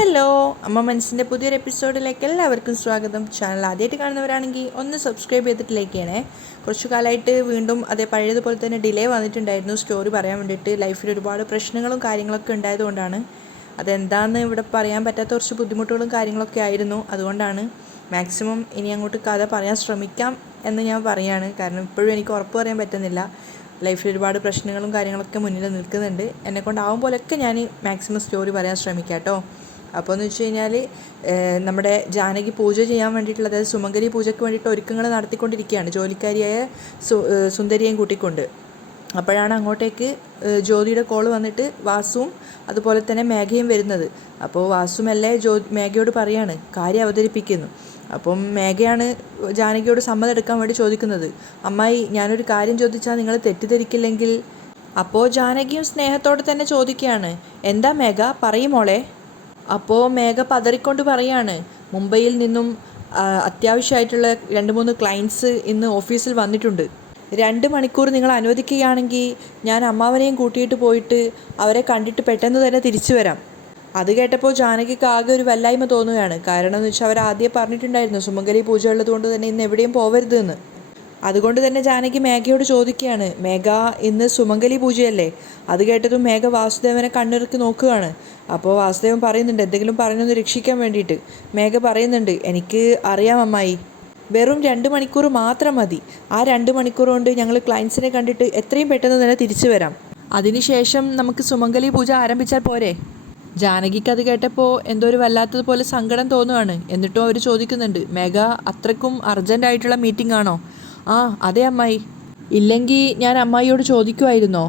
Hello, അമ്മ മനസ്സിൻ്റെ പുതിയൊരു എപ്പിസോഡിലേക്ക് എല്ലാവർക്കും സ്വാഗതം. ചാനൽ ആദ്യമായിട്ട് കാണുന്നവരാണെങ്കിൽ ഒന്ന് സബ്സ്ക്രൈബ് ചെയ്തിട്ട് ലൈക്ക് ചെയ്യണേ. കുറച്ചു കാലമായിട്ട് വീണ്ടും അതേ പഴയതുപോലെ തന്നെ ഡിലേ വന്നിട്ടുണ്ടായിരുന്നു സ്റ്റോറി പറയാൻ വേണ്ടിയിട്ട്. ലൈഫിൽ ഒരുപാട് പ്രശ്നങ്ങളും കാര്യങ്ങളൊക്കെ ഉണ്ടായതുകൊണ്ടാണ്. അതെന്താണെന്ന് ഇവിടെ പറയാൻ പറ്റാത്ത കുറച്ച് ബുദ്ധിമുട്ടുകളും കാര്യങ്ങളൊക്കെ ആയിരുന്നു. അതുകൊണ്ടാണ് മാക്സിമം ഇനി അങ്ങോട്ട് കഥ പറയാൻ ശ്രമിക്കാം എന്ന് ഞാൻ പറയുകയാണ്. കാരണം ഇപ്പോഴും എനിക്ക് ഉറപ്പ് പറയാൻ പറ്റുന്നില്ല. ലൈഫിൽ ഒരുപാട് പ്രശ്നങ്ങളും കാര്യങ്ങളൊക്കെ മുന്നിൽ നിൽക്കുന്നുണ്ട്. എന്നെക്കൊണ്ടാവും പോലെയൊക്കെ ഞാൻ മാക്സിമം സ്റ്റോറി പറയാൻ ശ്രമിക്കാം കേട്ടോ. അപ്പോൾ എന്ന് വെച്ച് കഴിഞ്ഞാൽ നമ്മുടെ ജാനകി പൂജ ചെയ്യാൻ വേണ്ടിയിട്ടുള്ള, അതായത് സുമംഗലി പൂജയ്ക്ക് വേണ്ടിയിട്ട് ഒരുക്കങ്ങൾ നടത്തിക്കൊണ്ടിരിക്കുകയാണ് ജോലിക്കാരിയായ സുന്ദരിയെയും കൂട്ടിക്കൊണ്ട്. അപ്പോഴാണ് അങ്ങോട്ടേക്ക് ജ്യോതിയുടെ കോൾ വന്നിട്ട് വാസുവും അതുപോലെ തന്നെ മേഘയും വരുന്നത്. അപ്പോൾ വാസുമല്ലേ മേഘയോട് പറയാണ്, കാര്യം അവതരിപ്പിക്കുന്നു. അപ്പം മേഘയാണ് ജാനകിയോട് സമ്മതം എടുക്കാൻ വേണ്ടി ചോദിക്കുന്നത്. അമ്മായി, ഞാനൊരു കാര്യം ചോദിച്ചാൽ നിങ്ങൾ തെറ്റിദ്ധരിക്കില്ലെങ്കിൽ. അപ്പോൾ ജാനകിയും സ്നേഹത്തോടെ തന്നെ ചോദിക്കുകയാണ്, എന്താ മേഘ, പറയുമോളെ. അപ്പോൾ മേഘ പതറിക്കൊണ്ട് പറയാണ്, മുംബൈയിൽ നിന്നും അത്യാവശ്യമായിട്ടുള്ള 2-3 ക്ലയൻസ് ഇന്ന് ഓഫീസിൽ വന്നിട്ടുണ്ട്. 2 മണിക്കൂർ നിങ്ങൾ അനുവദിക്കുകയാണെങ്കിൽ ഞാൻ അമ്മാവനെയും കൂട്ടിയിട്ട് പോയിട്ട് അവരെ കണ്ടിട്ട് പെട്ടെന്ന് തന്നെ തിരിച്ചു വരാം. അത് കേട്ടപ്പോൾ ജാനകിക്ക് ആകെ ഒരു വല്ലായ്മ തോന്നുകയാണ്. കാരണം എന്ന് വെച്ചാൽ അവർ ആദ്യം പറഞ്ഞിട്ടുണ്ടായിരുന്നു സുമംഗലി പൂജ ഉള്ളത് കൊണ്ട് തന്നെ ഇന്ന് എവിടെയും പോവരുത് എന്ന്. അതുകൊണ്ട് തന്നെ ജാനകി മേഘയോട് ചോദിക്കുകയാണ്, മേഘ, ഇന്ന് സുമംഗലി പൂജയല്ലേ. അത് കേട്ടതും മേഘ വാസുദേവനെ കണ്ണിറുക്കി നോക്കുകയാണ്. അപ്പോൾ വാസുദേവൻ പറയുന്നുണ്ട് എന്തെങ്കിലും പറഞ്ഞൊന്ന് രക്ഷിക്കാൻ വേണ്ടിയിട്ട്. മേഘ പറയുന്നുണ്ട്, എനിക്ക് അറിയാം അമ്മായി, വെറും 2 മണിക്കൂർ മാത്രം മതി. ആ 2 മണിക്കൂർ കൊണ്ട് ഞങ്ങൾ ക്ലയൻസിനെ കണ്ടിട്ട് എത്രയും പെട്ടെന്ന് തന്നെ തിരിച്ചു വരാം. അതിനുശേഷം നമുക്ക് സുമംഗലി പൂജ ആരംഭിച്ചാൽ പോരെ. ജാനകിക്ക് അത് കേട്ടപ്പോൾ എന്തോ ഒരു വല്ലാത്തതുപോലെ സങ്കടം തോന്നുകയാണ്. എന്നിട്ടും അവർ ചോദിക്കുന്നുണ്ട്, മേഘ, അത്രയ്ക്കും അർജൻറ്റായിട്ടുള്ള മീറ്റിംഗ് ആണോ? ആ അതെ അമ്മായി. ഇല്ലെങ്കിൽ ഞാൻ അമ്മായിയോട് ചോദിക്കുമായിരുന്നോ?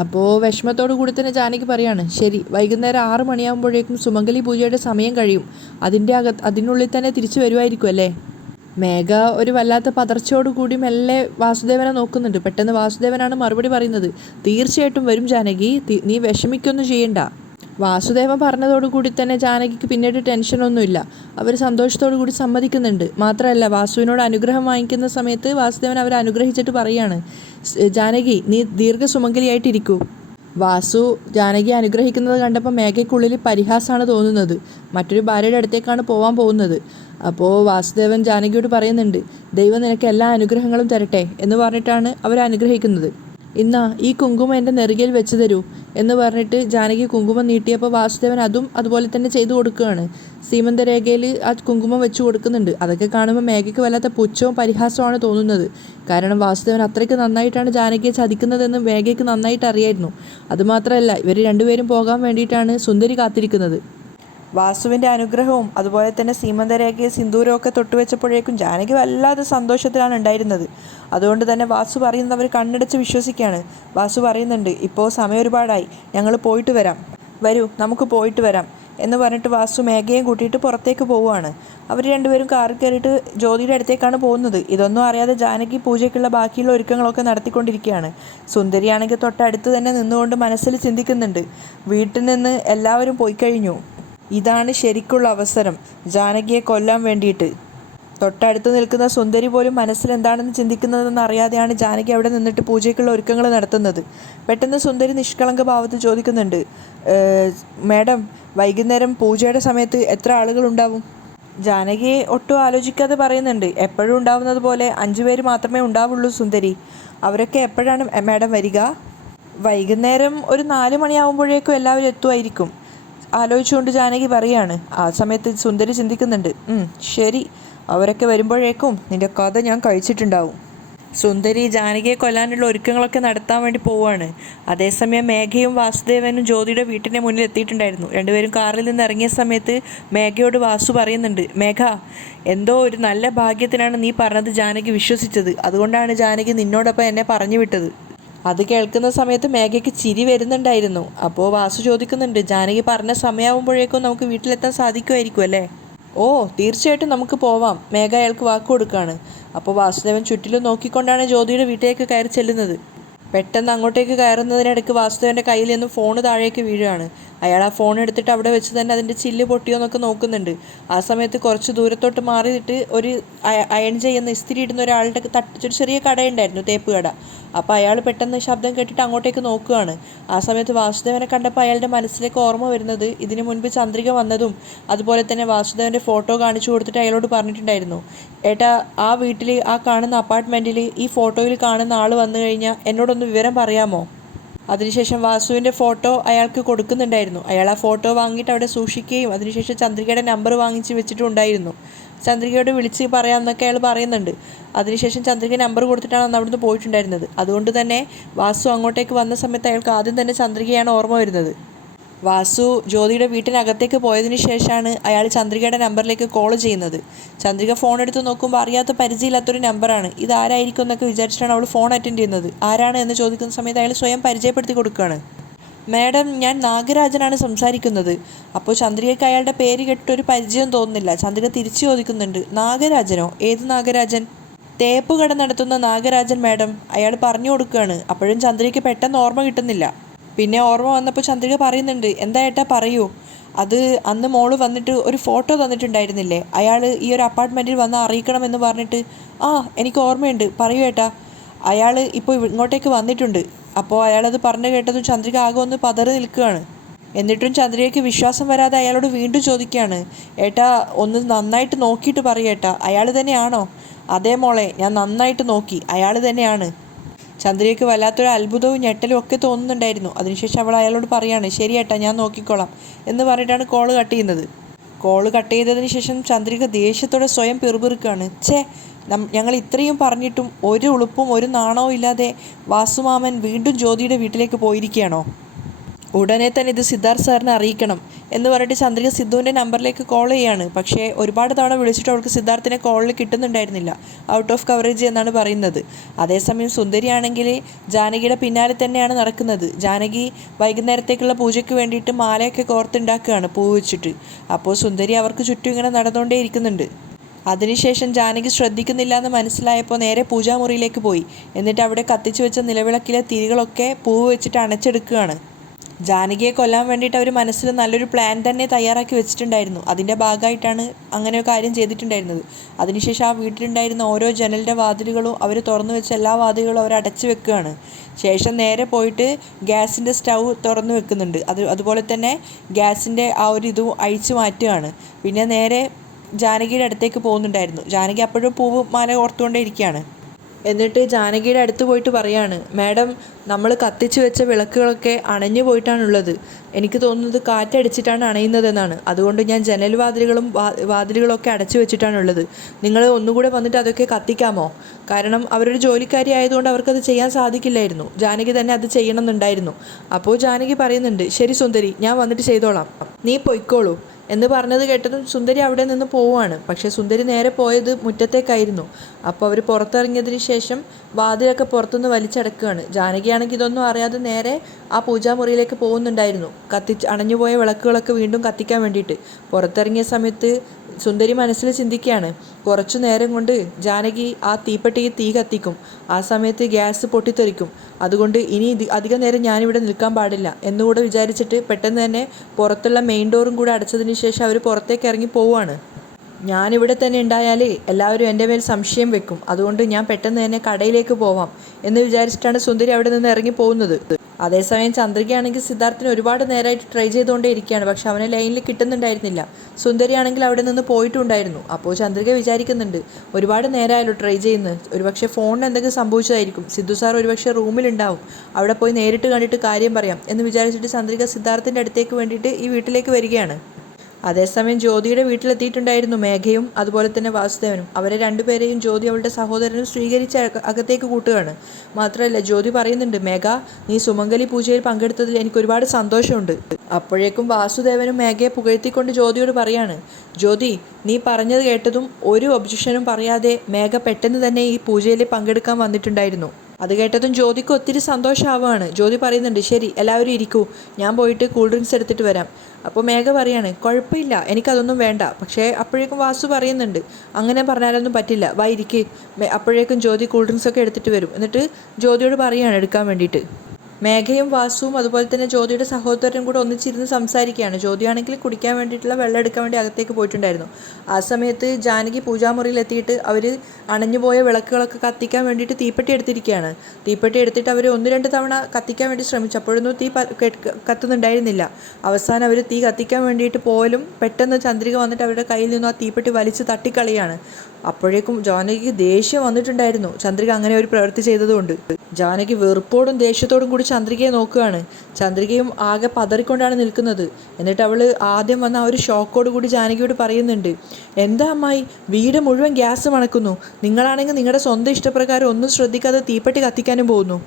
അപ്പോൾ വിഷമത്തോടു കൂടി തന്നെ ജാനകി പറയാണ്, ശരി, വൈകുന്നേരം 6 മണിയാകുമ്പോഴേക്കും സുമംഗലി പൂജയുടെ സമയം കഴിയും. അതിനുള്ളിൽ തന്നെ തിരിച്ചു വരുമായിരിക്കും അല്ലേ. മേഘ ഒരു വല്ലാത്ത പതർച്ചയോടുകൂടി മെല്ലെ വാസുദേവനെ നോക്കുന്നുണ്ട്. പെട്ടെന്ന് വാസുദേവനാണ് മറുപടി പറയുന്നത്, തീർച്ചയായിട്ടും വരും ജാനകി, നീ വിഷമിക്കൊന്നും ചെയ്യണ്ട. വാസുദേവൻ പറഞ്ഞതോടുകൂടി തന്നെ ജാനകിക്ക് പിന്നീട് ടെൻഷനൊന്നുമില്ല. അവർ സന്തോഷത്തോടു കൂടി സമ്മതിക്കുന്നുണ്ട്. മാത്രമല്ല വാസുവിനോട് അനുഗ്രഹം വാങ്ങിക്കുന്ന സമയത്ത് വാസുദേവൻ അവരെ അനുഗ്രഹിച്ചിട്ട് പറയാണ്, ജാനകി, നീ ദീർഘസുമംഗലിയായിട്ടിരിക്കൂ. വാസു ജാനകി അനുഗ്രഹിക്കുന്നത് കണ്ടപ്പോൾ മേഘയ്ക്കുള്ളിൽ പരിഹാസമാണ് തോന്നുന്നത്. മറ്റൊരു ഭാര്യയുടെ അടുത്തേക്കാണ് പോകാൻ പോകുന്നത്. അപ്പോൾ വാസുദേവൻ ജാനകിയോട് പറയുന്നുണ്ട്, ദൈവം നിനക്ക് എല്ലാ അനുഗ്രഹങ്ങളും തരട്ടെ എന്ന് പറഞ്ഞിട്ടാണ് അവർ അനുഗ്രഹിക്കുന്നത്. ഇന്നാ ഈ കുങ്കുമം എൻ്റെ നെറുകയിൽ വെച്ച് തരൂ എന്ന് പറഞ്ഞിട്ട് ജാനകി കുങ്കുമം നീട്ടിയപ്പോൾ വാസുദേവൻ അതും അതുപോലെ തന്നെ ചെയ്തു കൊടുക്കുകയാണ്. സീമന്തരേഖയിൽ ആ കുങ്കുമം വെച്ച് കൊടുക്കുന്നുണ്ട്. അതൊക്കെ കാണുമ്പോൾ മേഘയ്ക്ക് വല്ലാത്ത പുച്ഛവും പരിഹാസവുമാണ് തോന്നുന്നത്. കാരണം വാസുദേവൻ അത്രയ്ക്ക് നന്നായിട്ടാണ് ജാനകിയെ ചതിക്കുന്നതെന്ന് മേഘയ്ക്ക് നന്നായിട്ട് അറിയായിരുന്നു. അതുമാത്രമല്ല, ഇവർ രണ്ടുപേരും പോകാൻ വേണ്ടിയിട്ടാണ് സുന്ദരി കാത്തിരിക്കുന്നത്. വാസുവിൻ്റെ അനുഗ്രഹവും അതുപോലെ തന്നെ സീമന്തരേഖയെ സിന്ദൂരമൊക്കെ തൊട്ടുവെച്ചപ്പോഴേക്കും ജാനകി വല്ലാതെ സന്തോഷത്തിലാണ് ഉണ്ടായിരുന്നത്. അതുകൊണ്ട് തന്നെ വാസു പറയുന്നവർ കണ്ണടച്ച് വിശ്വസിക്കുകയാണ്. വാസു പറയുന്നുണ്ട്, ഇപ്പോൾ സമയം ഒരുപാടായി, ഞങ്ങൾ പോയിട്ട് വരാം, വരൂ നമുക്ക് പോയിട്ട് വരാം എന്ന് പറഞ്ഞിട്ട് വാസു മേഘയും കൂട്ടിയിട്ട് പുറത്തേക്ക് പോവുകയാണ്. അവർ രണ്ടുപേരും കാറിൽ കയറിയിട്ട് ജ്യോതിയുടെ അടുത്തേക്കാണ് പോകുന്നത്. ഇതൊന്നും അറിയാതെ ജാനകി പൂജയ്ക്കുള്ള ബാക്കിയുള്ള ഒരുക്കങ്ങളൊക്കെ നടത്തിക്കൊണ്ടിരിക്കുകയാണ്. സുന്ദരിയാണെങ്കിൽ തൊട്ടടുത്ത് തന്നെ നിന്നുകൊണ്ട് മനസ്സിൽ ചിന്തിക്കുന്നുണ്ട്, വീട്ടിൽ നിന്ന് എല്ലാവരും പോയി കഴിഞ്ഞു, ഇതാണ് ശരിക്കുള്ള അവസരം ജാനകിയെ കൊല്ലാൻ വേണ്ടിയിട്ട്. തൊട്ടടുത്ത് നിൽക്കുന്ന സുന്ദരി പോലും മനസ്സിൽ എന്താണെന്ന് ചിന്തിക്കുന്നതെന്ന് അറിയാതെയാണ് ജാനകി അവിടെ നിന്നിട്ട് പൂജയ്ക്കുള്ള ഒരുക്കങ്ങൾ നടത്തുന്നത്. പെട്ടെന്ന് സുന്ദരി നിഷ്കളങ്ക ഭാവത്തിൽ ചോദിക്കുന്നുണ്ട്, മാഡം, വൈകുന്നേരം പൂജയുടെ സമയത്ത് എത്ര ആളുകളുണ്ടാവും? ജാനകിയെ ഒട്ടും ആലോചിക്കാതെ പറയുന്നുണ്ട്, എപ്പോഴും ഉണ്ടാവുന്നത് പോലെ 5 പേര് മാത്രമേ ഉണ്ടാവുള്ളൂ സുന്ദരി. അവരൊക്കെ എപ്പോഴാണ് മാഡം വരിക? വൈകുന്നേരം ഒരു 4 മണിയാവുമ്പോഴേക്കും എല്ലാവരും എത്തുമായിരിക്കും ആലോചിച്ചുകൊണ്ട് ജാനകി പറയാണ്. ആ സമയത്ത് സുന്ദരി ചിന്തിക്കുന്നുണ്ട്, ശരി, അവരൊക്കെ വരുമ്പോഴേക്കും നിന്റെ കഥ ഞാൻ കഴിച്ചിട്ടുണ്ടാവും. സുന്ദരി ജാനകിയെ കൊല്ലാനുള്ള ഒരുക്കങ്ങളൊക്കെ നടത്താൻ വേണ്ടി പോവുകയാണ്. അതേസമയം മേഘയും വാസുദേവനും ജ്യോതിയുടെ വീട്ടിൻ്റെ മുന്നിൽ എത്തിയിട്ടുണ്ടായിരുന്നു. രണ്ടുപേരും കാറിൽ നിന്ന് ഇറങ്ങിയ സമയത്ത് മേഘയോട് വാസു പറയുന്നുണ്ട്, മേഘ, എന്തോ ഒരു നല്ല ഭാഗ്യത്തിനാണ് നീ പറഞ്ഞത് ജാനകി വിശ്വസിച്ചത്. അതുകൊണ്ടാണ് ജാനകി നിന്നോടൊപ്പം എന്നെ പറഞ്ഞു വിട്ടത്. അത് കേൾക്കുന്ന സമയത്ത് മേഘയ്ക്ക് ചിരി വരുന്നുണ്ടായിരുന്നു. അപ്പോൾ വാസു ചോദിക്കുന്നുണ്ട്, ജാനകി പറഞ്ഞ സമയമാകുമ്പോഴേക്കും നമുക്ക് വീട്ടിലെത്താൻ സാധിക്കുമായിരിക്കും അല്ലേ? ഓ, തീർച്ചയായിട്ടും നമുക്ക് പോവാം, മേഘ അയാൾക്ക് വാക്ക് കൊടുക്കുകയാണ്. അപ്പോൾ വാസുദേവൻ ചുറ്റിലും നോക്കിക്കൊണ്ടാണ് ജ്യോതിയുടെ വീട്ടിലേക്ക് കയറി ചെല്ലുന്നത്. പെട്ടെന്ന് അങ്ങോട്ടേക്ക് കയറുന്നതിനിടയ്ക്ക് വാസുദേവൻ്റെ കയ്യിൽ നിന്നും ഫോൺ താഴേക്ക് വീഴുകയാണ്. അയാൾ ആ ഫോൺ എടുത്തിട്ട് അവിടെ വെച്ച് തന്നെ അതിൻ്റെ ചില്ല് പൊട്ടിയോ എന്നൊക്കെ നോക്കുന്നുണ്ട്. ആ സമയത്ത് കുറച്ച് ദൂരത്തോട്ട് മാറിയിട്ട് ഒരു അയൺ ചെയ്യുന്ന ഇസ്തിരി ഇടുന്ന ഒരാളുടെ ഒരു ചെറിയ കടയുണ്ടായിരുന്നു, തേപ്പ് കട. അപ്പോൾ അയാൾ പെട്ടെന്ന് ശബ്ദം കേട്ടിട്ട് അങ്ങോട്ടേക്ക് നോക്കുകയാണ്. ആ സമയത്ത് വാസുദേവനെ കണ്ടപ്പോൾ അയാളുടെ മനസ്സിലേക്ക് ഓർമ്മ വരുന്നത് ഇതിനു മുൻപ് ചന്ദ്രിക വന്നതും അതുപോലെ തന്നെ വാസുദേവൻ്റെ ഫോട്ടോ കാണിച്ചു കൊടുത്തിട്ട് അയാളോട് പറഞ്ഞിട്ടുണ്ടായിരുന്നു, ഏട്ടാ ആ വീട്ടിൽ ആ കാണുന്ന അപ്പാർട്ട്മെൻറ്റിൽ ഈ ഫോട്ടോയിൽ കാണുന്ന ആൾ വന്നു കഴിഞ്ഞാൽ എന്നോടൊന്ന് വിവരം പറയാമോ. അതിനുശേഷം വാസുവിൻ്റെ ഫോട്ടോ അയാൾക്ക് കൊടുക്കുന്നുണ്ടായിരുന്നു. അയാൾ ആ ഫോട്ടോ വാങ്ങിയിട്ട് അവിടെ സൂക്ഷിക്കുകയും അതിനുശേഷം ചന്ദ്രികയുടെ നമ്പർ വാങ്ങിച്ച് വെച്ചിട്ടുണ്ടായിരുന്നു. ചന്ദ്രികയോട് വിളിച്ച് പറയാമെന്നൊക്കെ അയാൾ പറയുന്നുണ്ട്. അതിനുശേഷം ചന്ദ്രിക നമ്പർ കൊടുത്തിട്ടാണ് അന്ന് അവിടുന്ന് പോയിട്ടുണ്ടായിരുന്നത്. അതുകൊണ്ട് തന്നെ വാസു അങ്ങോട്ടേക്ക് വന്ന സമയത്ത് അയാൾക്ക് ആദ്യം തന്നെ ചന്ദ്രികയാണ് ഓർമ്മ വരുന്നത്. വാസു ജ്യോതിയുടെ വീട്ടിനകത്തേക്ക് പോയതിന് ശേഷമാണ് അയാൾ ചന്ദ്രികയുടെ നമ്പറിലേക്ക് കോൾ ചെയ്യുന്നത്. ചന്ദ്രിക ഫോൺ എടുത്ത് നോക്കുമ്പോൾ അറിയാത്ത പരിചയമില്ലാത്തൊരു നമ്പറാണ്. ഇതാരായിരിക്കും എന്നൊക്കെ വിചാരിച്ചിട്ടാണ് അവൾ ഫോൺ അറ്റൻഡ് ചെയ്യുന്നത്. ആരാണ് എന്ന് ചോദിക്കുന്ന സമയത്ത് അയാൾ സ്വയം പരിചയപ്പെടുത്തി കൊടുക്കുകയാണ്. മാഡം, ഞാൻ നാഗരാജനാണ് സംസാരിക്കുന്നത്. അപ്പോൾ ചന്ദ്രികയ്ക്ക് അയാളുടെ പേര് കേട്ടിട്ടൊരു പരിചയം തോന്നുന്നില്ല. ചന്ദ്രിക തിരിച്ചു ചോദിക്കുന്നുണ്ട്, നാഗരാജനോ? ഏത് നാഗരാജൻ? തേപ്പ് കട നടത്തുന്ന നാഗരാജൻ മാഡം, അയാൾ പറഞ്ഞു കൊടുക്കുകയാണ്. അപ്പോഴും ചന്ദ്രികയ്ക്ക് പെട്ടെന്ന് ഓർമ്മ കിട്ടുന്നില്ല. പിന്നെ ഓർമ്മ വന്നപ്പോൾ ചന്ദ്രിക പറയുന്നുണ്ട്, എന്താ ഏട്ടാ പറയൂ, അത് അന്ന് മോള് വന്നിട്ട് ഒരു ഫോട്ടോ തന്നിട്ടുണ്ടായിരുന്നില്ലേ, അയാൾ ഈ ഒരു അപ്പാർട്ട്മെൻറ്റിൽ വന്ന് അറിയിക്കണമെന്ന് പറഞ്ഞിട്ട്. ആ, എനിക്ക് ഓർമ്മയുണ്ട്, പറയൂ ഏട്ടാ. അയാൾ ഇപ്പോൾ ഇങ്ങോട്ടേക്ക് വന്നിട്ടുണ്ട്. അപ്പോൾ അയാളത് പറഞ്ഞു കേട്ടതും ചന്ദ്രിക ആകെ ഒന്ന് പതറി നിൽക്കുകയാണ്. എന്നിട്ടും ചന്ദ്രികയ്ക്ക് വിശ്വാസം വരാതെ അയാളോട് വീണ്ടും ചോദിക്കുകയാണ്, ഏട്ടാ ഒന്ന് നന്നായിട്ട് നോക്കിയിട്ട് പറയേട്ടാ, അയാൾ തന്നെയാണോ? അതേ മോളെ, ഞാൻ നന്നായിട്ട് നോക്കി, അയാൾ തന്നെയാണ്. ചന്ദ്രികയ്ക്ക് വല്ലാത്തൊരു അത്ഭുതവും ഞെട്ടലും ഒക്കെ തോന്നുന്നുണ്ടായിരുന്നു. അതിനുശേഷം അവൾ അയാളോട് പറയാണ്, ശരി ഏട്ടാ, ഞാൻ നോക്കിക്കോളാം എന്ന് പറഞ്ഞിട്ടാണ് കോള് കട്ട് ചെയ്യുന്നത്. കോള് കട്ട് ചെയ്തതിന് ശേഷം ചന്ദ്രിക ദേഷ്യത്തോടെ സ്വയം പിറുപിറുക്കുകയാണ്. ഞങ്ങൾ ഇത്രയും പറഞ്ഞിട്ടും ഒരു ഉളുപ്പും ഒരു നാണവും ഇല്ലാതെ വാസുമാമൻ വീണ്ടും ജ്യോതിയുടെ വീട്ടിലേക്ക് പോയിരിക്കുകയാണോ? ഉടനെ തന്നെ ഇത് സിദ്ധാർത്ഥ് സാറിനെ അറിയിക്കണം എന്ന് പറഞ്ഞിട്ട് ചന്ദ്രിക സിദ്ധുവിൻ്റെ നമ്പറിലേക്ക് കോൾ ചെയ്യാണ്. പക്ഷേ ഒരുപാട് തവണ വിളിച്ചിട്ട് അവൾക്ക് സിദ്ധാർത്ഥിനെ കോളിൽ കിട്ടുന്നുണ്ടായിരുന്നില്ല. ഔട്ട് ഓഫ് കവറേജ് എന്നാണ് പറയുന്നത്. അതേസമയം സുന്ദരിയാണെങ്കിൽ ജാനകിയുടെ പിന്നാലെ തന്നെയാണ് നടക്കുന്നത്. ജാനകി വൈകുന്നേരത്തേക്കുള്ള പൂജയ്ക്ക് വേണ്ടിയിട്ട് മാലയൊക്കെ കോർത്തുണ്ടാക്കുകയാണ് പൂ വെച്ചിട്ട്. അപ്പോൾ സുന്ദരി അവർക്ക് ചുറ്റും ഇങ്ങനെ നടന്നുകൊണ്ടേ ഇരിക്കുന്നുണ്ട്. അതിനുശേഷം ജാനകി ശ്രദ്ധിക്കുന്നില്ല എന്ന് മനസ്സിലായപ്പോൾ നേരെ പൂജാമുറിയിലേക്ക് പോയി. എന്നിട്ട് അവിടെ കത്തിച്ചു വെച്ച നിലവിളക്കിലെ തിരികളൊക്കെ പൂവ് വെച്ചിട്ട് അണച്ചെടുക്കുകയാണ്. ജാനകിയെ കൊല്ലാൻ വേണ്ടിയിട്ട് അവർ മനസ്സിൽ നല്ലൊരു പ്ലാൻ തന്നെ തയ്യാറാക്കി വെച്ചിട്ടുണ്ടായിരുന്നു. അതിൻ്റെ ഭാഗമായിട്ടാണ് അങ്ങനെ ഒരു കാര്യം ചെയ്തിട്ടുണ്ടായിരുന്നത്. അതിനുശേഷം ആ വീട്ടിലുണ്ടായിരുന്ന ഓരോ ജനലിൻ്റെ വാതിലുകളും അവർ തുറന്നു വെച്ച എല്ലാ വാതിലുകളും അവർ അടച്ചു വെക്കുകയാണ്. ശേഷം നേരെ പോയിട്ട് ഗ്യാസിൻ്റെ സ്റ്റൗ തുറന്നു വെക്കുന്നുണ്ട്. അതുപോലെ തന്നെ ഗ്യാസിൻ്റെ ആ ഒരു ഇതും അഴിച്ചു മാറ്റുകയാണ്. പിന്നെ നേരെ ജാനകിയുടെ അടുത്തേക്ക് പോകുന്നുണ്ടായിരുന്നു. ജാനകി അപ്പോഴും പൂവ് മാല ഓർത്തുകൊണ്ടേ ഇരിക്കുകയാണ്. എന്നിട്ട് ജാനകിയുടെ അടുത്ത് പോയിട്ട് പറയാണ്, മാഡം, നമ്മൾ കത്തിച്ചു വെച്ച വിളക്കുകളൊക്കെ അണഞ്ഞു പോയിട്ടാണുള്ളത്. എനിക്ക് തോന്നുന്നത് കാറ്റടിച്ചിട്ടാണ് അണയുന്നതെന്നാണ്. അതുകൊണ്ട് ഞാൻ ജനൽ വാതിലുകളൊക്കെ അടച്ചു വെച്ചിട്ടാണുള്ളത്. നിങ്ങൾ ഒന്നുകൂടെ വന്നിട്ട് അതൊക്കെ കത്തിക്കാമോ? കാരണം അവരൊരു ജോലിക്കാരി ആയതുകൊണ്ട് അവർക്കത് ചെയ്യാൻ സാധിക്കില്ലായിരുന്നു. ജാനകി തന്നെ അത് ചെയ്യണമെന്നുണ്ടായിരുന്നു. അപ്പോൾ ജാനകി പറയുന്നുണ്ട്, ശരി സുന്ദരി, ഞാൻ വന്നിട്ട് ചെയ്തോളാം, നീ പൊയ്ക്കോളൂ എന്ന് പറഞ്ഞത് കേട്ടതും സുന്ദരി അവിടെ നിന്ന് പോവുകയാണ്. പക്ഷേ സുന്ദരി നേരെ പോയത് മുറ്റത്തേക്കായിരുന്നു. അപ്പോൾ അവർ പുറത്തിറങ്ങിയതിന് ശേഷം വാതിലൊക്കെ പുറത്തുനിന്ന് വലിച്ചടക്കുകയാണ്. ജാനകിയാണെങ്കിൽ ഇതൊന്നും അറിയാതെ നേരെ ആ പൂജാമുറിയിലേക്ക് പോകുന്നുണ്ടായിരുന്നു, അണഞ്ഞുപോയ വിളക്കുകളൊക്കെ വീണ്ടും കത്തിക്കാൻ വേണ്ടിയിട്ട്. പുറത്തിറങ്ങിയ സമയത്ത് സുന്ദരി മനസ്സിൽ ചിന്തിക്കുകയാണ്, കുറച്ചു നേരം കൊണ്ട് ജാനകി ആ തീപ്പെട്ടിക്ക് തീ കത്തിക്കും, ആ സമയത്ത് ഗ്യാസ് പൊട്ടിത്തെറിക്കും. അതുകൊണ്ട് ഇനി അധികം നേരം ഞാനിവിടെ നിൽക്കാൻ പാടില്ല എന്നുകൂടെ വിചാരിച്ചിട്ട് പെട്ടെന്ന് തന്നെ പുറത്തുള്ള മെയിൻ ഡോറും കൂടെ അടച്ചതിന് ശേഷം അവർ പുറത്തേക്ക് ഇറങ്ങി പോവുകയാണ്. ഞാനിവിടെ തന്നെ ഉണ്ടായാൽ എല്ലാവരും എൻ്റെ മേൽ സംശയം വെക്കും. അതുകൊണ്ട് ഞാൻ പെട്ടെന്ന് തന്നെ കടയിലേക്ക് പോവാം എന്ന് വിചാരിച്ചിട്ടാണ് സുന്ദരി അവിടെ നിന്ന് ഇറങ്ങി പോകുന്നത്. അതേസമയം ചന്ദ്രികയാണെങ്കിൽ സിദ്ധാർത്ഥിന് ഒരുപാട് നേരമായിട്ട് ട്രൈ ചെയ്തുകൊണ്ടേ ഇരിക്കുകയാണ്. പക്ഷെ അവനെ ലൈനിൽ കിട്ടുന്നുണ്ടായിരുന്നില്ല. സുന്ദരിയാണെങ്കിൽ അവിടെ നിന്ന് പോയിട്ടുണ്ടായിരുന്നു. അപ്പോൾ ചന്ദ്രിക വിചാരിക്കുന്നുണ്ട്, ഒരുപാട് നേരമായല്ലോ ട്രൈ ചെയ്യുന്നത്, ഒരുപക്ഷെ ഫോണിന് എന്തെങ്കിലും സംഭവിച്ചതായിരിക്കും, സിദ്ധു സാർ ഒരുപക്ഷെ റൂമിലുണ്ടാവും, അവിടെ പോയി നേരിട്ട് കണ്ടിട്ട് കാര്യം പറയാം എന്ന് വിചാരിച്ചിട്ട് ചന്ദ്രിക സിദ്ധാർത്ഥിൻ്റെ അടുത്തേക്ക് വേണ്ടിയിട്ട് ഈ വീട്ടിലേക്ക് വരികയാണ്. അതേസമയം ജ്യോതിയുടെ വീട്ടിലെത്തിയിട്ടുണ്ടായിരുന്നു മേഘയും അതുപോലെ തന്നെ വാസുദേവനും. അവരെ രണ്ടുപേരെയും ജ്യോതി അവളുടെ സഹോദരനും സ്വീകരിച്ച് അകത്തേക്ക് കൂട്ടുകയാണ്. മാത്രമല്ല ജ്യോതി പറയുന്നുണ്ട്, മേഘ, നീ സുമംഗലി പൂജയിൽ പങ്കെടുത്തതിൽ എനിക്ക് ഒരുപാട് സന്തോഷമുണ്ട്. അപ്പോഴേക്കും വാസുദേവനും മേഘയെ പുകഴ്ത്തിക്കൊണ്ട് ജ്യോതിയോട് പറയാണ്, ജ്യോതി, നീ പറഞ്ഞത് കേട്ടതും ഒരു ഒബ്ജക്ഷനും പറയാതെ മേഘ പെട്ടെന്ന് തന്നെ ഈ പൂജയിൽ പങ്കെടുക്കാൻ വന്നിട്ടുണ്ടായിരുന്നു. അത് കേട്ടതും ജ്യോതിക്ക് ഒത്തിരി സന്തോഷമാവുകയാണ്. ജ്യോതി പറയുന്നുണ്ട്, ശരി എല്ലാവരും ഇരിക്കൂ, ഞാൻ പോയിട്ട് കൂൾ ഡ്രിങ്ക്സ് എടുത്തിട്ട് വരാം. അപ്പോൾ മേഘ പറയാണ്, കുഴപ്പമില്ല, എനിക്കതൊന്നും വേണ്ട. പക്ഷേ അപ്പോഴേക്കും വാസു പറയുന്നുണ്ട്, അങ്ങനെ പറഞ്ഞാലൊന്നും പറ്റില്ല, വാ ഇരിക്ക്. അപ്പോഴേക്കും ജ്യോതി കൂൾ ഡ്രിങ്ക്സ് ഒക്കെ എടുത്തിട്ട് വരും. എന്നിട്ട് ജ്യോതിയോട് പറയുകയാണ് എടുക്കാൻ വേണ്ടിയിട്ട്. മേഘയും വാസുവും അതുപോലെ തന്നെ ജ്യോതിയുടെ സഹോദരനും കൂടെ ഒന്നിച്ചിരുന്ന് സംസാരിക്കുകയാണ്. ജ്യോതിയാണെങ്കിൽ കുടിക്കാൻ വേണ്ടിയിട്ടുള്ള വെള്ളം എടുക്കാൻ വേണ്ടി അകത്തേക്ക് പോയിട്ടുണ്ടായിരുന്നു. ആ സമയത്ത് ജാനകി പൂജാമുറിയിലെത്തിയിട്ട് അവർ അണഞ്ഞുപോയ വിളക്കുകളൊക്കെ കത്തിക്കാൻ വേണ്ടിയിട്ട് തീപ്പെട്ടി എടുത്തിരിക്കുകയാണ്. തീപ്പെട്ടി എടുത്തിട്ട് അവർ 1-2 തവണ കത്തിക്കാൻ വേണ്ടി ശ്രമിച്ചു. അപ്പോഴൊന്നും തീ കത്തുന്നുണ്ടായിരുന്നില്ല. അവസാനം അവർ തീ കത്തിക്കാൻ വേണ്ടിയിട്ട് പോലും പെട്ടെന്ന് ചന്ദ്രിക വന്നിട്ട് അവരുടെ കയ്യിൽ നിന്നും ആ തീപ്പെട്ടി വലിച്ച് തട്ടിക്കളിയാണ്. അപ്പോഴേക്കും ജാനകിക്ക് ദേഷ്യം വന്നിട്ടുണ്ടായിരുന്നു, ചന്ദ്രിക അങ്ങനെ ഒരു പ്രവൃത്തി ചെയ്തതുകൊണ്ട്. ജാനകി വെറുപ്പോടും ദേഷ്യത്തോടും കൂടി ചന്ദ്രികയെ നോക്കുകയാണ്. ചന്ദ്രികയും ആകെ പതറിക്കൊണ്ടാണ് നിൽക്കുന്നത്. എന്നിട്ട് അവൾ ആദ്യം വന്ന ആ ഒരു ഷോക്കോട് കൂടി ജാനകിയോട് പറയുന്നുണ്ട്, എന്താ അമ്മായി, വീട് മുഴുവൻ ഗ്യാസ് മണക്കുന്നു, നിങ്ങളാണെങ്കിൽ നിങ്ങളുടെ സ്വന്തം ഇഷ്ടപ്രകാരം ഒന്നും ശ്രദ്ധിക്കാതെ തീപ്പെട്ടി കത്തിക്കാനും പോകുന്നു.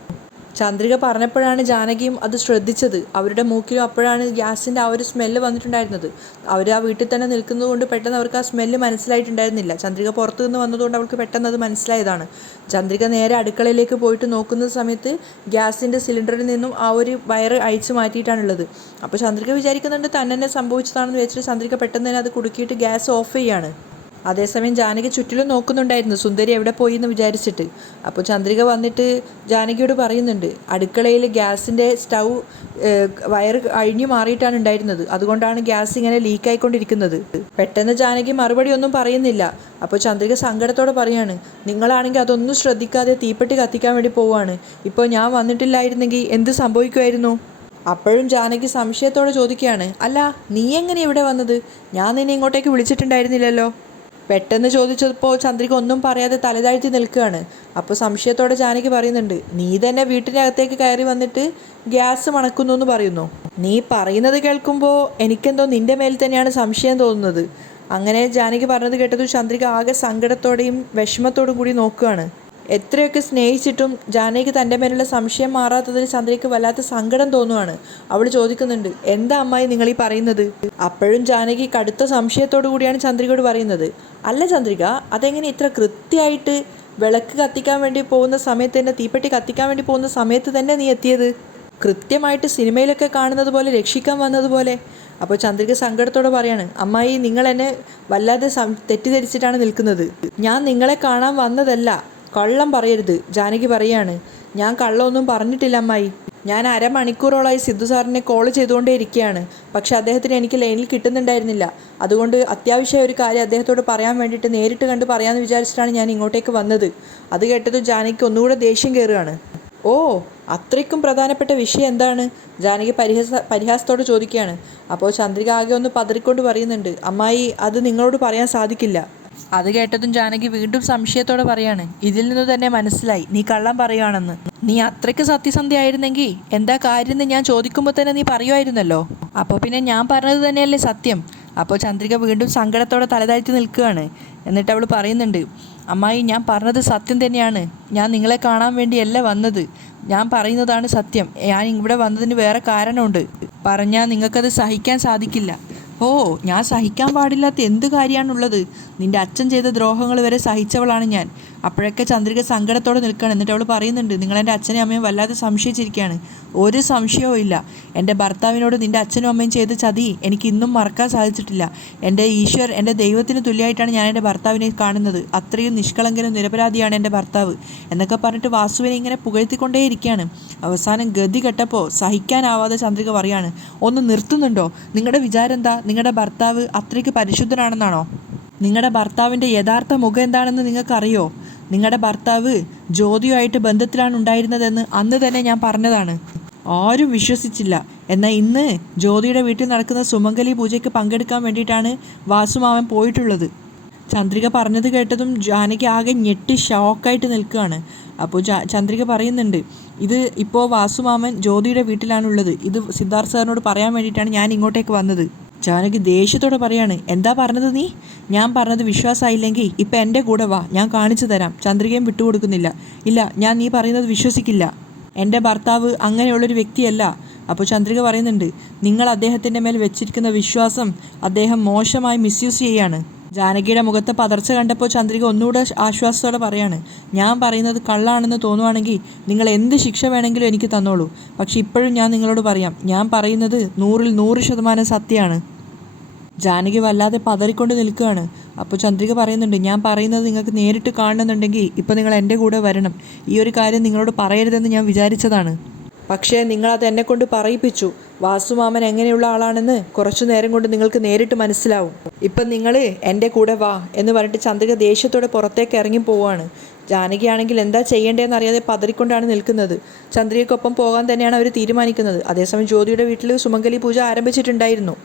ചന്ദ്രിക പറഞ്ഞപ്പോഴാണ് ജാനകിയും അത് ശ്രദ്ധിച്ചത്. അവരുടെ മൂക്കിലും അപ്പോഴാണ് ഗ്യാസിൻ്റെ ആ ഒരു സ്മെല്ല് വന്നിട്ടുണ്ടായിരുന്നത്. അവർ ആ വീട്ടിൽ തന്നെ നിൽക്കുന്നത് കൊണ്ട് പെട്ടെന്ന് അവർക്ക് ആ സ്മെല്ല് മനസ്സിലായിട്ടുണ്ടായിരുന്നില്ല. ചന്ദ്രിക പുറത്തു നിന്ന് വന്നതുകൊണ്ട് അവൾക്ക് പെട്ടെന്ന് അത് മനസ്സിലായതാണ്. ചന്ദ്രിക നേരെ അടുക്കളയിലേക്ക് പോയിട്ട് നോക്കുന്ന സമയത്ത് ഗ്യാസിൻ്റെ സിലിണ്ടറിൽ നിന്നും ആ ഒരു വയറ് അഴിച്ചു മാറ്റിയിട്ടാണുള്ളത്. അപ്പോൾ ചന്ദ്രിക വിചാരിക്കുന്നുണ്ട് തന്നെ സംഭവിച്ചതാണെന്ന് വെച്ചിട്ട് ചന്ദ്രിക പെട്ടെന്ന് തന്നെ അത് കുടുക്കിയിട്ട് ഗ്യാസ് ഓഫ് ചെയ്യാണ്. അതേസമയം ജാനകി ചുറ്റിലും നോക്കുന്നുണ്ടായിരുന്നു, സുന്ദരി എവിടെ പോയി എന്ന് വിചാരിച്ചിട്ട്. അപ്പോൾ ചന്ദ്രിക വന്നിട്ട് ജാനകിയോട് പറയുന്നുണ്ട്, അടുക്കളയിൽ ഗ്യാസിൻ്റെ സ്റ്റൗ വയർ അഴിഞ്ഞു മാറിയിട്ടാണ് ഉണ്ടായിരുന്നത്, അതുകൊണ്ടാണ് ഗ്യാസ് ഇങ്ങനെ ലീക്കായിക്കൊണ്ടിരിക്കുന്നത്. പെട്ടെന്ന് ജാനകി മറുപടി ഒന്നും പറയുന്നില്ല. അപ്പോൾ ചന്ദ്രിക സങ്കടത്തോടെ പറയാണ്, നിങ്ങളാണെങ്കിൽ അതൊന്നും ശ്രദ്ധിക്കാതെ തീപ്പെട്ടി കത്തിക്കാൻ വേണ്ടി പോവുകയാണ്. ഇപ്പോൾ ഞാൻ വന്നിട്ടില്ലായിരുന്നെങ്കിൽ എന്ത് സംഭവിക്കുമായിരുന്നു? അപ്പോഴും ജാനകി സംശയത്തോടെ ചോദിക്കുകയാണ്, അല്ല നീ എങ്ങനെ ഇവിടെ വന്നത്? ഞാൻ നിന്നെ ഇങ്ങോട്ടേക്ക് വിളിച്ചിട്ടുണ്ടായിരുന്നില്ലല്ലോ. പെട്ടെന്ന് ചോദിച്ചപ്പോൾ ചന്ദ്രിക ഒന്നും പറയാതെ തലതാഴ്ത്തി നിൽക്കുകയാണ്. അപ്പോൾ സംശയത്തോടെ ജാനകി പറയുന്നുണ്ട്, നീ തന്നെ വീട്ടിനകത്തേക്ക് കയറി വന്നിട്ട് ഗ്യാസ് മണക്കുന്നു എന്ന് പറയുന്നു. നീ പറയുന്നത് കേൾക്കുമ്പോൾ എനിക്കെന്തോ നിൻ്റെ മേൽ തന്നെയാണ് സംശയം തോന്നുന്നത്. അങ്ങനെ ജാനകി പറഞ്ഞത് കേട്ടതും ചന്ദ്രിക ആകെ സങ്കടത്തോടെയും വിഷമത്തോടും കൂടി നോക്കുകയാണ്. എത്രയൊക്കെ സ്നേഹിച്ചിട്ടും ജാനകിക്ക് തൻ്റെ മേലുള്ള സംശയം മാറാത്തതിൽ ചന്ദ്രികയ്ക്ക് വല്ലാത്ത സങ്കടം തോന്നുവാണ്. അവൾ ചോദിക്കുന്നുണ്ട്, എന്താ അമ്മായി നിങ്ങൾ ഈ പറയുന്നത്? അപ്പോഴും ജാനകി കടുത്ത സംശയത്തോടു കൂടിയാണ് ചന്ദ്രികയോട് പറയുന്നത്, അല്ല ചന്ദ്രിക, അതെങ്ങനെ ഇത്ര കൃത്യമായിട്ട് വിളക്ക് കത്തിക്കാൻ വേണ്ടി പോകുന്ന സമയത്ത് തന്നെ, തീപ്പെട്ടി കത്തിക്കാൻ വേണ്ടി പോകുന്ന സമയത്ത് തന്നെ നീ എത്തിയത്? കൃത്യമായിട്ട് സിനിമയിലൊക്കെ കാണുന്നത് പോലെ, രക്ഷിക്കാൻ വന്നതുപോലെ. അപ്പോൾ ചന്ദ്രിക സങ്കടത്തോടെ പറയാണ്, അമ്മായി നിങ്ങൾ എന്നെ വല്ലാതെ തെറ്റിദ്ധരിച്ചിട്ടാണ് നിൽക്കുന്നത്. ഞാൻ നിങ്ങളെ കാണാൻ വന്നതല്ല, കള്ളം പറയരുത്. ജാനകി പറയാണ്, ഞാൻ കള്ളമൊന്നും പറഞ്ഞിട്ടില്ല അമ്മായി. ഞാൻ അരമണിക്കൂറോളായി സിദ്ധു സാറിനെ കോൾ ചെയ്തുകൊണ്ടേ ഇരിക്കുകയാണ്. പക്ഷെ അദ്ദേഹത്തിന് എനിക്ക് ലൈനിൽ കിട്ടുന്നുണ്ടായിരുന്നില്ല. അതുകൊണ്ട് അത്യാവശ്യ ഒരു കാര്യം അദ്ദേഹത്തോട് പറയാൻ വേണ്ടിയിട്ട് നേരിട്ട് കണ്ട് പറയാമെന്ന് വിചാരിച്ചിട്ടാണ് ഞാൻ ഇങ്ങോട്ടേക്ക് വന്നത്. അത് കേട്ടതും ജാനകിക്ക് ഒന്നുകൂടെ ദേഷ്യം കയറുകയാണ്. ഓ, അത്രയ്ക്കും പ്രധാനപ്പെട്ട വിഷയം എന്താണ്? ജാനകി പരിഹാസത്തോട് ചോദിക്കുകയാണ്. അപ്പോൾ ചന്ദ്രിക ആകെ ഒന്ന് പതറിക്കൊണ്ട് പറയുന്നുണ്ട്, അമ്മായി അത് നിങ്ങളോട് പറയാൻ സാധിക്കില്ല. അത് കേട്ടതും ജാനകി വീണ്ടും സംശയത്തോടെ പറയാണ്, ഇതിൽ നിന്ന് തന്നെ മനസ്സിലായി നീ കള്ളം പറയുകയാണെന്ന്. നീ അത്രയ്ക്ക് സത്യസന്ധയായിരുന്നെങ്കിൽ എന്താ കാര്യം എന്ന് ഞാൻ ചോദിക്കുമ്പോൾ തന്നെ നീ പറയുമായിരുന്നല്ലോ. അപ്പോൾ പിന്നെ ഞാൻ പറഞ്ഞത് തന്നെയല്ലേ സത്യം? അപ്പോൾ ചന്ദ്രിക വീണ്ടും സങ്കടത്തോടെ തലതാഴ്ത്തി നിൽക്കുകയാണ്. എന്നിട്ട് അവൾ പറയുന്നുണ്ട്, അമ്മായി ഞാൻ പറഞ്ഞത് സത്യം തന്നെയാണ്. ഞാൻ നിങ്ങളെ കാണാൻ വേണ്ടിയല്ല വന്നത്. ഞാൻ പറയുന്നതാണ് സത്യം. ഞാൻ ഇവിടെ വന്നതിന് വേറെ കാരണമുണ്ട്. പറഞ്ഞാൽ നിങ്ങൾക്കത് സഹിക്കാൻ സാധിക്കില്ല. ഓ, ഞാൻ സഹിക്കാൻ പാടില്ലാത്ത എന്ത് കാര്യമാണുള്ളത്? നിൻ്റെ അച്ഛൻ ചെയ്ത ദ്രോഹങ്ങൾ വരെ സഹിച്ചവളാണ് ഞാൻ. അപ്പോഴൊക്കെ ചന്ദ്രിക സങ്കടത്തോടെ നിൽക്കുകയാണ്. എന്നിട്ട് അവൾ പറയുന്നുണ്ട്, നിങ്ങളെൻ്റെ അച്ഛനെയും അമ്മയും വല്ലാതെ സംശയിച്ചിരിക്കുകയാണ്. ഒരു സംശയവും ഇല്ല. എൻ്റെ ഭർത്താവിനോട് നിൻ്റെ അച്ഛനും അമ്മയും ചെയ്ത ചതി എനിക്ക് ഇന്നും മറക്കാൻ സാധിച്ചിട്ടില്ല. എൻ്റെ ഈശ്വർ, എൻ്റെ ദൈവത്തിന് തുല്യമായിട്ടാണ് ഞാൻ എൻ്റെ ഭർത്താവിനെ കാണുന്നത്. അത്രയും നിഷ്കളങ്കനും നിരപരാധിയാണ് എൻ്റെ ഭർത്താവ് എന്നൊക്കെ പറഞ്ഞിട്ട് വാസുവിനെ ഇങ്ങനെ പുകഴ്ത്തിക്കൊണ്ടേയിരിക്കുകയാണ്. അവസാനം ഗതി കെട്ടപ്പോൾ സഹിക്കാനാവാതെ ചന്ദ്രിക പറയാണ്, ഒന്ന് നിർത്തുന്നുണ്ടോ? നിങ്ങളുടെ വിചാരം എന്താ? നിങ്ങളുടെ ഭർത്താവ് അത്രയ്ക്ക് പരിശുദ്ധനാണെന്നാണോ? നിങ്ങളുടെ ഭർത്താവിൻ്റെ യഥാർത്ഥ മുഖം എന്താണെന്ന് നിങ്ങൾക്കറിയോ? നിങ്ങളുടെ ഭർത്താവ് ജ്യോതിയുമായിട്ട് ബന്ധത്തിലാണ് ഉണ്ടായിരുന്നതെന്ന് അന്ന് തന്നെ ഞാൻ പറഞ്ഞതാണ്. ആരും വിശ്വസിച്ചില്ല. എന്നാൽ ഇന്ന് ജ്യോതിയുടെ വീട്ടിൽ നടക്കുന്ന സുമംഗലി പൂജയ്ക്ക് പങ്കെടുക്കാൻ വേണ്ടിയിട്ടാണ് വാസുമാവൻ പോയിട്ടുള്ളത്. ചന്ദ്രിക പറഞ്ഞത് കേട്ടതും ജാനകി ആകെ ഞെട്ടി ഷോക്കായിട്ട് നിൽക്കുകയാണ്. അപ്പോൾ ചന്ദ്രിക പറയുന്നുണ്ട്, ഇത് ഇപ്പോൾ വാസുമാമൻ ജ്യോതിയുടെ വീട്ടിലാണുള്ളത്. ഇത് സിദ്ധാർത്ഥ് സാറിനോട് പറയാൻ വേണ്ടിയിട്ടാണ് ഞാൻ ഇങ്ങോട്ടേക്ക് വന്നത്. ജാനകി ദേഷ്യത്തോടെ പറയാണ്, എന്താ പറഞ്ഞത് നീ? ഞാൻ പറഞ്ഞത് വിശ്വാസമായില്ലെങ്കിൽ ഇപ്പം എൻ്റെ കൂടെ വാ, ഞാൻ കാണിച്ചു തരാം. ചന്ദ്രികയും വിട്ടുകൊടുക്കുന്നില്ല. ഇല്ല, ഞാൻ നീ പറയുന്നത് വിശ്വസിക്കില്ല. എൻ്റെ ഭർത്താവ് അങ്ങനെയുള്ളൊരു വ്യക്തിയല്ല. അപ്പോൾ ചന്ദ്രിക പറയുന്നുണ്ട്, നിങ്ങൾ അദ്ദേഹത്തിൻ്റെ മേൽ വെച്ചിരിക്കുന്ന വിശ്വാസം അദ്ദേഹം മോശമായി മിസ്യൂസ് ചെയ്യാണ്. ജാനകിയുടെ മുഖത്തെ പതർച്ച കണ്ടപ്പോൾ ചന്ദ്രിക ഒന്നുകൂടെ ആശ്വാസത്തോടെ പറയാണ്, ഞാൻ പറയുന്നത് കള്ളാണെന്ന് തോന്നുവാണെങ്കിൽ നിങ്ങൾ എന്ത് ശിക്ഷ വേണമെങ്കിലും എനിക്ക് തന്നോളൂ. പക്ഷെ ഇപ്പോഴും ഞാൻ നിങ്ങളോട് പറയാം, ഞാൻ പറയുന്നത് 100% സത്യമാണ്. ജാനകി വല്ലാതെ പതറിക്കൊണ്ട് നിൽക്കുകയാണ്. അപ്പോൾ ചന്ദ്രിക പറയുന്നുണ്ട്, ഞാൻ പറയുന്നത് നിങ്ങൾക്ക് നേരിട്ട് കാണണമെന്നുണ്ടെങ്കിൽ ഇപ്പോൾ നിങ്ങൾ എൻ്റെ കൂടെ വരണം. ഈ ഒരു കാര്യം നിങ്ങളോട് പറയരുതെന്ന് ഞാൻ വിചാരിച്ചതാണ്. പക്ഷേ നിങ്ങളത് എന്നെക്കൊണ്ട് പറയിപ്പിച്ചു. വാസുമാമൻ എങ്ങനെയുള്ള ആളാണെന്ന് കുറച്ചു നേരം കൊണ്ട് നിങ്ങൾക്ക് നേരിട്ട് മനസ്സിലാവും. ഇപ്പം നിങ്ങൾ എൻ്റെ കൂടെ വാ എന്ന് പറഞ്ഞിട്ട് ചന്ദ്രിക ദേഷ്യത്തോടെ പുറത്തേക്ക് ഇറങ്ങി പോവുകയാണ്. ജാനകിയാണെങ്കിൽ എന്താ ചെയ്യേണ്ടതെന്ന് അറിയാതെ പതറിക്കൊണ്ടാണ് നിൽക്കുന്നത്. ചന്ദ്രികയ്ക്കൊപ്പം പോകാൻ തന്നെയാണ് അവർ തീരുമാനിക്കുന്നത്. അതേസമയം ജ്യോതിയുടെ വീട്ടിൽ സുമംഗലി പൂജ ആരംഭിച്ചിട്ടുണ്ടായിരുന്നു.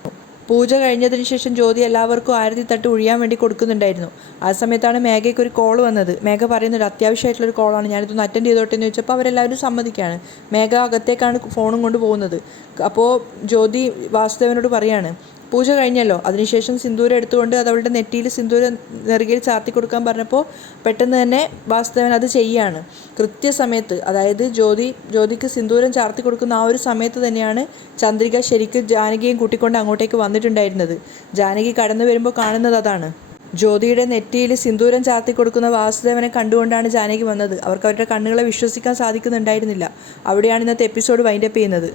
പൂജ കഴിഞ്ഞതിന് ശേഷം ജ്യോതി എല്ലാവർക്കും ആരതി തട്ട് ഒഴിയാൻ വേണ്ടി കൊടുക്കുന്നുണ്ടായിരുന്നു. ആ സമയത്താണ് മേഘയ്ക്ക് ഒരു കോൾ വന്നത്. മേഘ പറയുന്നൊരു അത്യാവശ്യമായിട്ടുള്ളൊരു കോളാണ്, ഞാനിതൊന്ന് അറ്റൻഡ് ചെയ്തോട്ടെ എന്ന് ചോദിച്ചപ്പോൾ അവരെല്ലാവരും സമ്മതിക്കുകയാണ്. മേഘ അകത്തേക്കാണ് ഫോണും കൊണ്ട് പോകുന്നത്. അപ്പോൾ ജ്യോതി വാസുദേവനോട് പറയാണ്, പൂജ കഴിഞ്ഞല്ലോ, അതിനുശേഷം സിന്ദൂരം എടുത്തുകൊണ്ട് അത് അവളുടെ നെറ്റിയിൽ സിന്ദൂരം നെറുകയിൽ ചാർത്തി കൊടുക്കാൻ പറഞ്ഞപ്പോൾ പെട്ടെന്ന് തന്നെ വാസുദേവൻ അത് ചെയ്യുകയാണ്. കൃത്യസമയത്ത്, അതായത് ജ്യോതിക്ക് സിന്ദൂരം ചാർത്തി കൊടുക്കുന്ന ആ ഒരു സമയത്ത് തന്നെയാണ് ചന്ദ്രിക ശരിക്കും ജാനകിയും കൂട്ടിക്കൊണ്ട് അങ്ങോട്ടേക്ക് വന്നിട്ടുണ്ടായിരുന്നത്. ജാനകി കടന്നു വരുമ്പോൾ കാണുന്നത് അതാണ്. ജ്യോതിയുടെ നെറ്റിയിൽ സിന്ദൂരം ചാർത്തി കൊടുക്കുന്ന വാസുദേവനെ കണ്ടുകൊണ്ടാണ് ജാനകി വന്നത്. അവർക്ക് അവരുടെ കണ്ണുകളെ വിശ്വസിക്കാൻ സാധിക്കുന്നുണ്ടായിരുന്നില്ല. അവിടെയാണ് ഇന്നത്തെ എപ്പിസോഡ് വൈൻഡപ്പ് ചെയ്യുന്നത്.